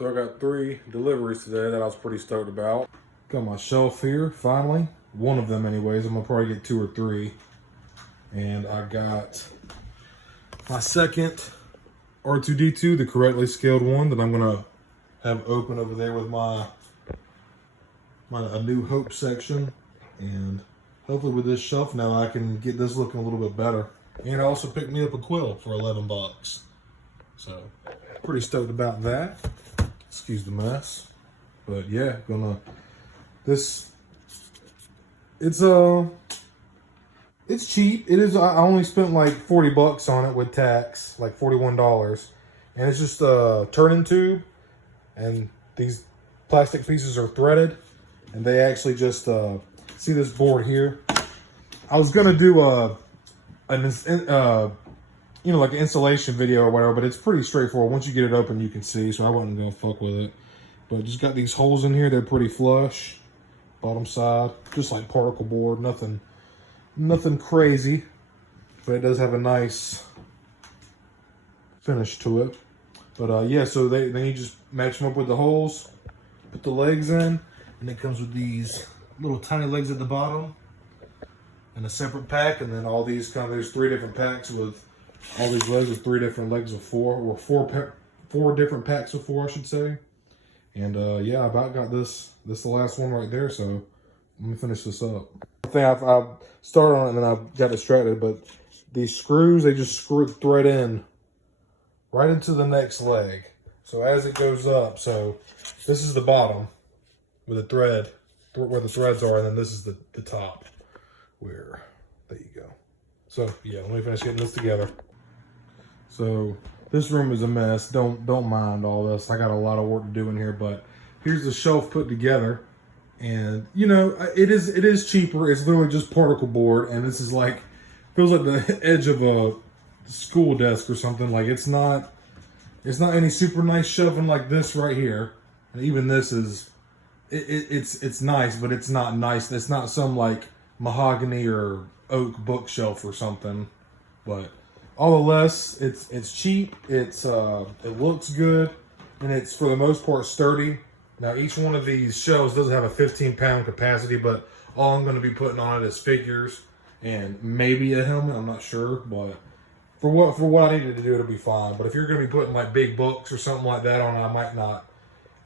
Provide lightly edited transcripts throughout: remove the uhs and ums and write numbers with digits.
So I got 3 deliveries today that I was pretty stoked about. Got my shelf here, finally. One of them anyways. I'm gonna probably get 2 or 3. And I got my second R2-D2, the correctly scaled one that I'm gonna have open over there with my A New Hope section. And hopefully with this shelf now I can get this looking a little bit better. And I also picked me up a Kuil for 11 bucks. So pretty stoked about that. Excuse the mess. But yeah, it's cheap. It is. I only spent like 40 bucks on it with tax, like $41. And it's just a turning tube. And these plastic pieces are threaded. And they actually just, see this board here? I was gonna do like an installation video or whatever, but it's pretty straightforward. Once you get it open, you can see, so I wasn't gonna fuck with it. But just got these holes in here. They're pretty flush. Bottom side, just like particle board, nothing crazy, but it does have a nice finish to it. But yeah, so then you just match them up with the holes, put the legs in, and it comes with these little tiny legs at the bottom and a separate pack, and then all these there's 3 different packs with all these legs with 3 different legs of 4, or 4 different packs of 4, I should say. And yeah, I about got this the last one right there, so I'm gonna finish this up. I think I started on it and then I got distracted, but these screws, they just thread in right into the next leg. So as it goes up, so this is the bottom with the thread, where the threads are, and then this is the top where, there you go. So yeah, let me finish getting this together. So this room is a mess. Don't mind all this. I got a lot of work to do in here, but here's the shelf put together. And you know, it is cheaper. It's literally just particle board, and this is like, feels like the edge of a school desk or something. Like it's not any super nice shelving like this right here. And even this is, it's nice, but it's not nice. It's not some like mahogany or oak bookshelf or something. But all the less, it's cheap. It looks good, and it's for the most part sturdy. Now each one of these shelves doesn't have a 15-pound capacity, but all I'm going to be putting on it is figures and maybe a helmet. I'm not sure, but for what I needed to do, it'll be fine. But if you're going to be putting like big books or something like that on it, I might not.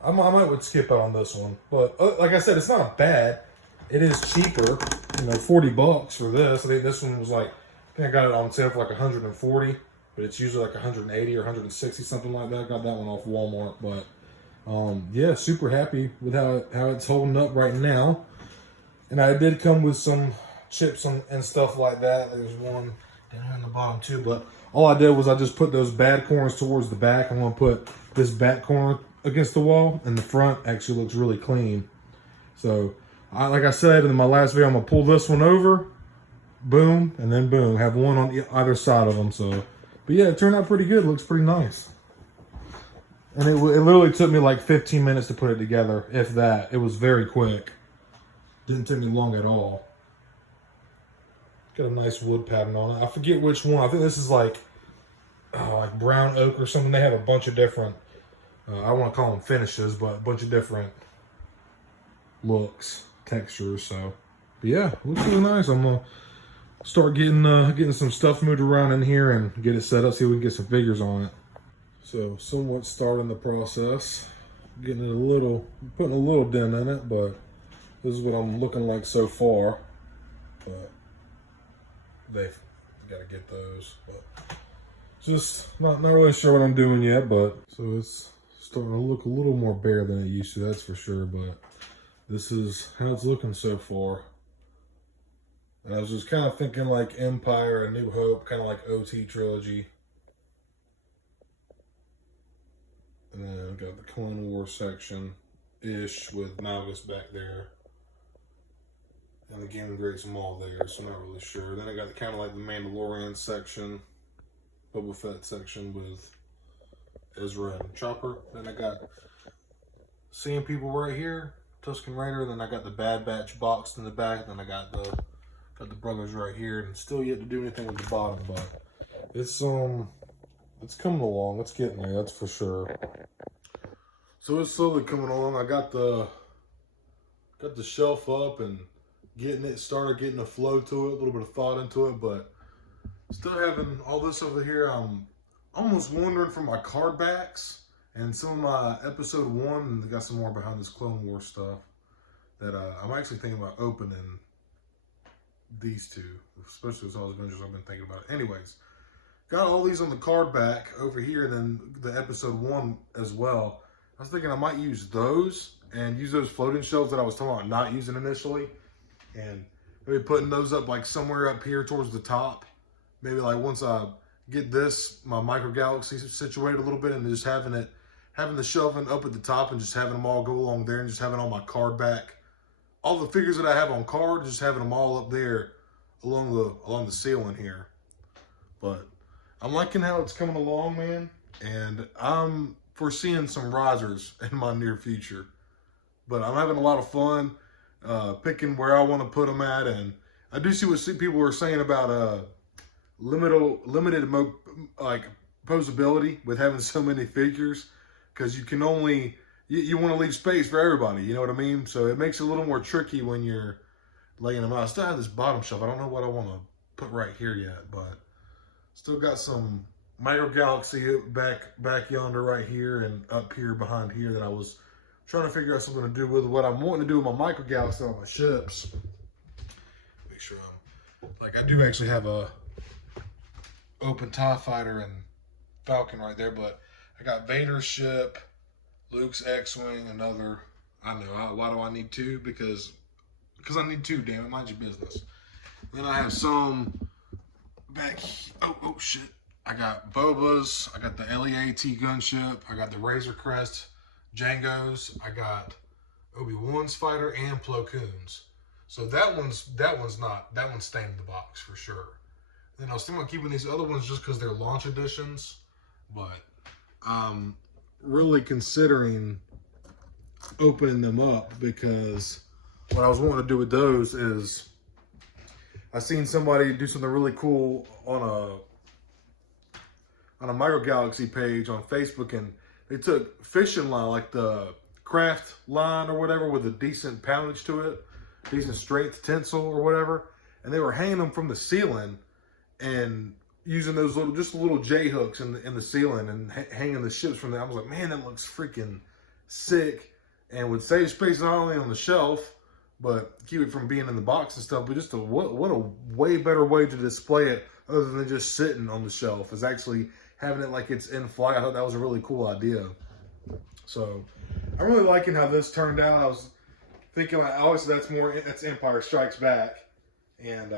I might would skip out on this one. But like I said, it's not bad. It is cheaper, 40 bucks for this. I think this one was like, I think I got it on sale for like 140, but it's usually like 180 or 160, something like that. I got that one off Walmart, but yeah, super happy with how it's holding up right now. And I did come with some chips and stuff like that. There's one down here on the bottom too, but all I did was I just put those bad corners towards the back. I'm gonna put this back corner against the wall, and the front actually looks really clean. So like I said in my last video, I'm gonna pull this one over, boom, and then boom, have one on either side of them. So, but yeah, it turned out pretty good. Looks pretty nice. And it literally took me like 15 minutes to put it together, if that. It was very quick. Didn't take me long at all. Got a nice wood pattern on it. I forget which one. I think this is like brown oak or something. They have a bunch of different, I don't want to call them finishes, but a bunch of different looks, textures. So, but yeah, it looks really nice. I'm going to start getting some stuff moved around in here and get it set up, see if we can get some figures on it. So somewhat starting the process, putting a little dent in it, but this is what I'm looking like so far. But they've got to get those. But just not really sure what I'm doing yet, but so it's starting to look a little more bare than it used to, that's for sure. But this is how it's looking so far. And I was just kind of thinking like Empire, A New Hope, kind of like OT trilogy. And then I've got the Clone Wars section-ish with Malgus back there. And the Game Greats Maul there, so I'm not really sure. Then I got kind of like the Mandalorian section, Boba Fett section with Ezra and Chopper. Then I got Seeing People right here, Tusken Raider. Then I got the Bad Batch boxed in the back. Then I got the brothers right here, and still yet to do anything with the bottom, but it's coming along. It's getting there, that's for sure. So it's slowly coming along. I got the shelf up and getting it started, getting a flow to it, a little bit of thought into it, but still having all this over here. I'm almost wondering for my card backs and some of my episode 1, and I got some more behind this Clone Wars stuff that I'm actually thinking about opening these two, especially with all the Avengers. I've been thinking about it. Anyways, got all these on the card back over here, and then the episode 1 as well. I was thinking I might use those and use those floating shelves that I was talking about not using initially, and maybe putting those up like somewhere up here towards the top. Maybe like once I get my micro galaxy situated a little bit, and just having the shelving up at the top and just having them all go along there, and just having all my card back, all the figures that I have on card, just having them all up there along the ceiling here. But I'm liking how it's coming along, man, and I'm foreseeing some risers in my near future. But I'm having a lot of fun picking where I want to put them at, and I do see what people are saying about limited posability with having so many figures, because you can only you want to leave space for everybody, you know what I mean? So it makes it a little more tricky when you're laying them out. I still have this bottom shelf. I don't know what I want to put right here yet, but still got some Micro Galaxy back yonder right here and up here behind here that I was trying to figure out something to do with. What I'm wanting to do with my Micro Galaxy on my ships. Make sure I do actually have a open TIE Fighter and Falcon right there, but I got Vader's ship, Luke's X-Wing, another. I know, why do I need 2? Because I need 2, damn it, mind your business. Then I have some back, oh shit. I got Boba's, I got the LEAT gunship, I got the Razor Crest Jango's, I got Obi-Wan's fighter and Plo Koon's. So that one's staying in the box for sure. Then I was thinking about keeping these other ones just because they're launch editions, but I'm really considering opening them up, because what I was wanting to do with those is I seen somebody do something really cool on a Micro Galaxy page on Facebook, and they took fishing line, like the craft line or whatever, with a decent poundage to it, decent strength tensile or whatever, and they were hanging them from the ceiling and using those little J hooks in the ceiling and hanging the ships from there. I was like, man, that looks freaking sick, and would save space not only on the shelf, but keep it from being in the box and stuff. But just what a way better way to display it other than just sitting on the shelf, is actually having it like it's in flight. I thought that was a really cool idea. So I'm really liking how this turned out. I was thinking, obviously that's Empire Strikes Back, and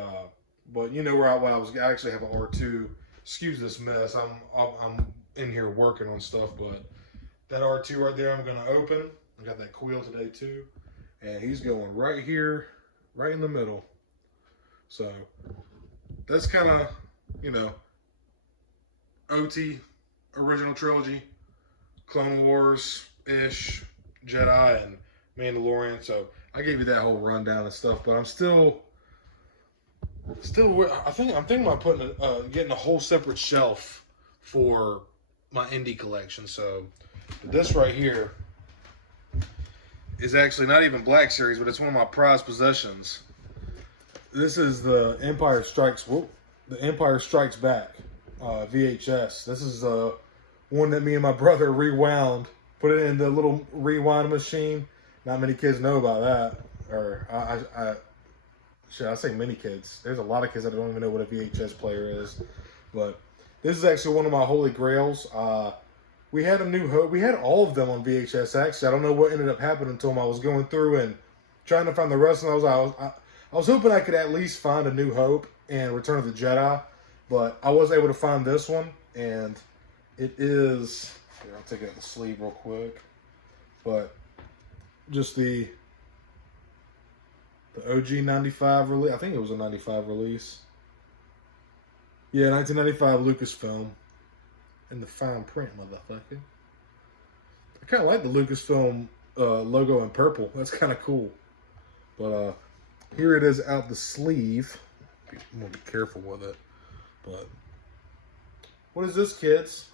but you know where I actually have an R2. Excuse this mess. I'm in here working on stuff, but that R2 right there I'm gonna open. I got that Kuil today too, and he's going right here, right in the middle. So that's kind of, you know, OT, original trilogy, Clone Wars-ish, Jedi, and Mandalorian. So I gave you that whole rundown and stuff, but I'm still, I'm thinking about getting a whole separate shelf for my indie collection. So this right here is actually not even Black Series, but it's one of my prized possessions. This is the Empire Strikes Back VHS. This is one that me and my brother rewound, put it in the little rewind machine. Not many kids know about that, or I say many kids. There's a lot of kids that don't even know what a VHS player is. But this is actually one of my holy grails. We had a New Hope. We had all of them on VHS, actually. I don't know what ended up happening to them. I was going through and trying to find the rest, and I was hoping I could at least find a New Hope and Return of the Jedi, but I was able to find this one, and it is, here, I'll take it out the sleeve real quick, but just the OG 95 release. I think it was a 95 release. Yeah, 1995 Lucasfilm. In the fine print, motherfucker. I kind of like the Lucasfilm logo in purple. That's kind of cool. But here it is out the sleeve. I'm going to be careful with it. But what is this, kids?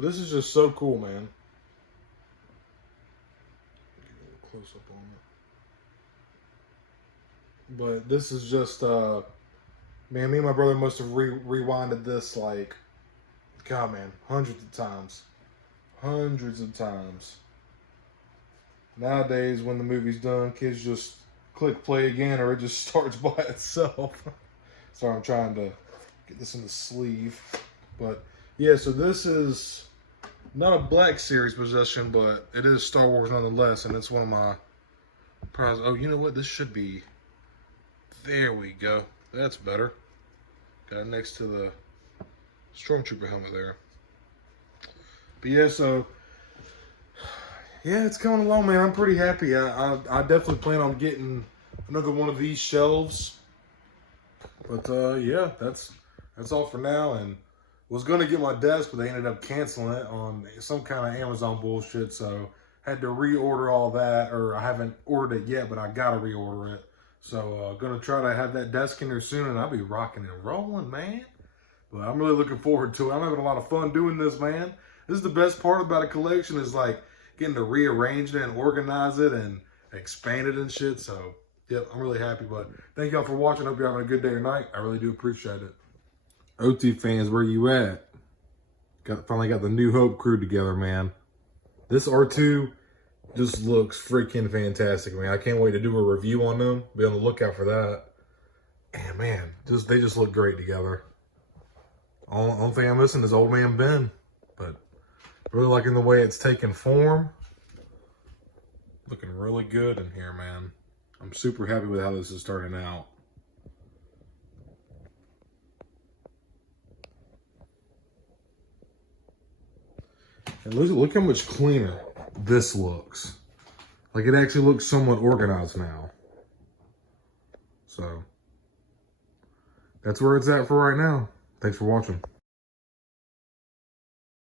But this is just so cool, man. Get a little close up on it. But this is just, man, me and my brother must have rewinded this like, God, man, hundreds of times. Hundreds of times. Nowadays, when the movie's done, kids just click play again or it just starts by itself. Sorry, I'm trying to get this in the sleeve. But, yeah, so this is not a Black Series possession, but it is Star Wars nonetheless, and it's one of my prizes. Oh, you know what? This should be... There we go. That's better. Got it next to the Stormtrooper helmet there. But yeah, so yeah, it's coming along, man. I'm pretty happy. I definitely plan on getting another one of these shelves. But yeah, that's all for now. And was gonna get my desk, but they ended up canceling it on some kind of Amazon bullshit. So had to reorder all that, or I haven't ordered it yet, but I gotta reorder it. So gonna try to have that desk in there soon, and I'll be rocking and rolling, man. But I'm really looking forward to it. I'm having a lot of fun doing this, man. This is the best part about a collection is like getting to rearrange it and organize it and expand it and shit. So, yep, I'm really happy. But thank y'all for watching. Hope you're having a good day or night. I really do appreciate it. OT fans, where you at? Finally got the New Hope crew together, man. This R2 just looks freaking fantastic, man. I can't wait to do a review on them. Be on the lookout for that. And man, they just look great together. Only thing I'm missing is Old Man Ben, but really liking the way it's taking form. Looking really good in here, man. I'm super happy with how this is starting out. And look how much cleaner this looks. Like it actually looks somewhat organized now. So that's where it's at for right now. Thanks for watching.